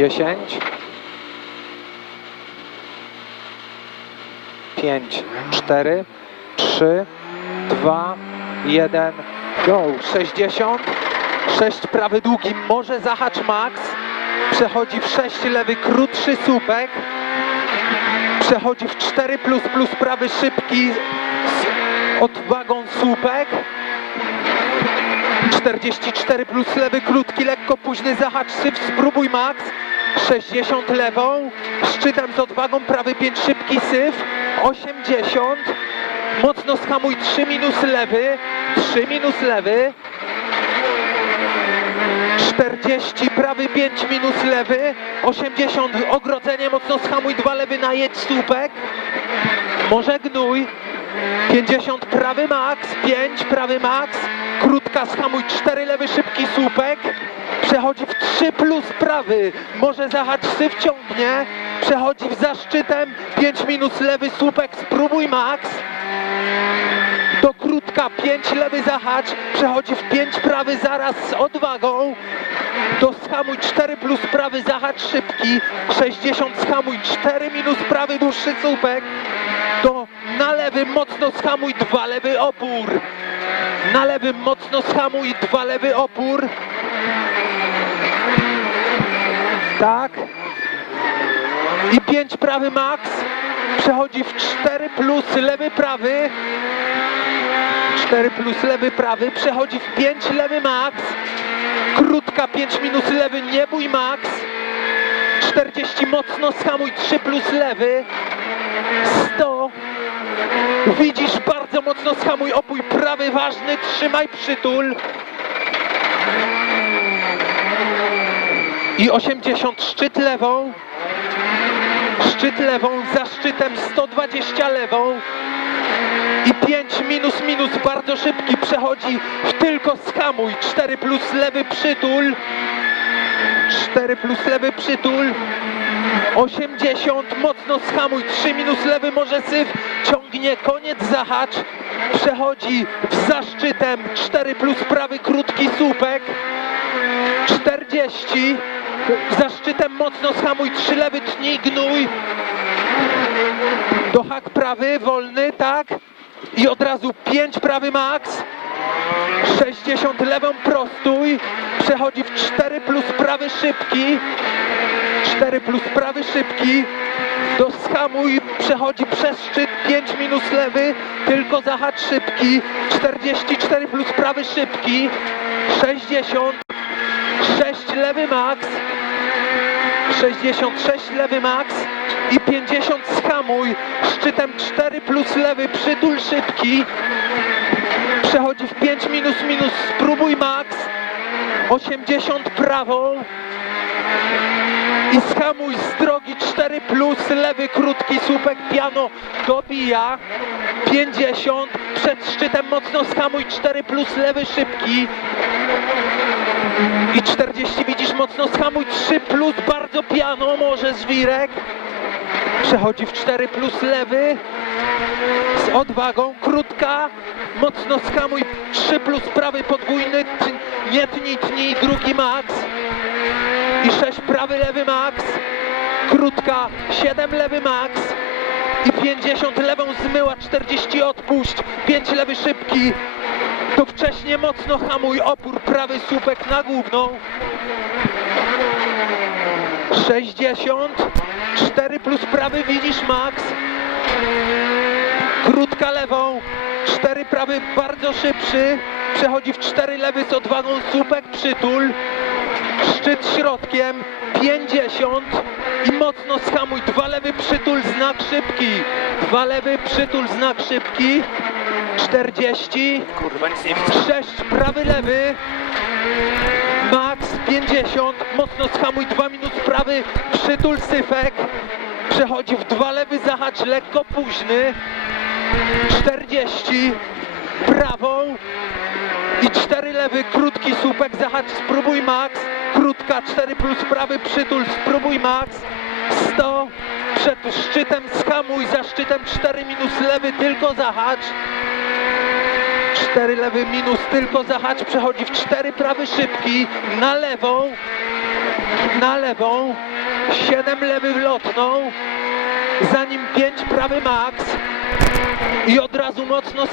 10 5 4 3 2 1 go. 60 6 prawy długi. Może zahacz max. Przechodzi w 6 lewy krótszy słupek. Przechodzi w 4 plus plus prawy szybki z odwagą słupek. 44 plus lewy krótki, lekko późny zahacz syf, spróbuj max 60 lewą, szczytem z odwagą prawy 5 szybki syf. 80 mocno skamuj 3 minus lewy. 3 minus lewy. 40 prawy 5 minus lewy. 80 ogrodzenie mocno skamuj 2 lewy najedź słupek. Może gnój 50 prawy max, 5 prawy max, krótka skamuj 4 lewy szybki słupek, przechodzi w 3 plus prawy, może zahacz syf ciągnie, przechodzi w zaszczytem 5 minus lewy słupek, spróbuj max, do krótka 5 lewy zahacz, przechodzi w 5 prawy zaraz z odwagą, do skamuj 4 plus prawy zahacz szybki, 60 skamuj 4 minus prawy dłuższy słupek, na lewym mocno skamuj dwa lewy opór. Na lewym mocno skamuj dwa lewy opór. Tak. I pięć prawy max. Przechodzi w 4 plus lewy prawy. 4 plus lewy prawy. Przechodzi w 5 lewy max. Krótka 5 minus lewy nie bój max. 40 mocno skamuj 3 plus lewy. 100. Widzisz, bardzo mocno skamuj opój prawy ważny, trzymaj przytul. I 80 szczyt lewą. Szczyt lewą, za szczytem 120 lewą. I 5 minus minus bardzo szybki przechodzi w tylko skamuj. 4 plus lewy przytul. 4 plus lewy przytul. 80, mocno skamuj, 3 minus lewy może syf, ciągnie, koniec zahacz, przechodzi w zaszczytem, 4 plus prawy krótki słupek, 40, zaszczytem mocno skamuj, 3 lewy tnij, gnój, do hak prawy, wolny, tak, i od razu 5 prawy max, 60 lewą prostuj, przechodzi w 4 plus prawy szybki, 4 plus prawy szybki, do skamuj, przechodzi przez szczyt, 5 minus lewy, tylko zahacz szybki, 44 plus prawy szybki, 60, 6 lewy max, 66 lewy max. I 50 skamuj, szczytem 4 plus lewy, przytul szybki, przechodzi w 5 minus minus, spróbuj max, 80 prawą, i skamuj z drogi 4 plus lewy krótki słupek piano dobija. 50 przed szczytem mocno skamuj 4 plus lewy szybki. I 40 widzisz mocno skamuj 3 plus bardzo piano może zwirek przechodzi w 4 plus lewy. Z odwagą krótka mocno skamuj. 3 plus prawy podwójny nie tnij tnij drugi max. I 6 prawy lewy max, krótka 7 lewy max. I 50 lewą zmyła, 40 odpuść, 5 lewy szybki, to wcześnie mocno hamuj opór prawy słupek na główną. 60, 4 plus prawy widzisz max, krótka lewą, 4 prawy bardzo szybszy, przechodzi w 4 lewy z odwagą słupek przytul, szczyt środkiem 50 i mocno skamuj, dwa lewy przytul, znak szybki, dwa lewy przytul, znak szybki, 40, Kurwa, nic nie widzę. 6 prawy lewy, max 50, mocno skamuj, 2 minus prawy, przytul syfek, przechodzi w dwa lewy zahacz, lekko późny, 40, prawą. I 4 lewy, krótki słupek, zahacz, spróbuj max, krótka, 4 plus prawy, przytul, spróbuj max, 100, przed szczytem skamuj, za szczytem 4 minus lewy, tylko zahacz, 4 lewy minus, tylko zahacz, przechodzi w 4 prawy szybki, na lewą, na lewą, 7 lewy wlotną, za nim 5 prawy max i od razu mocno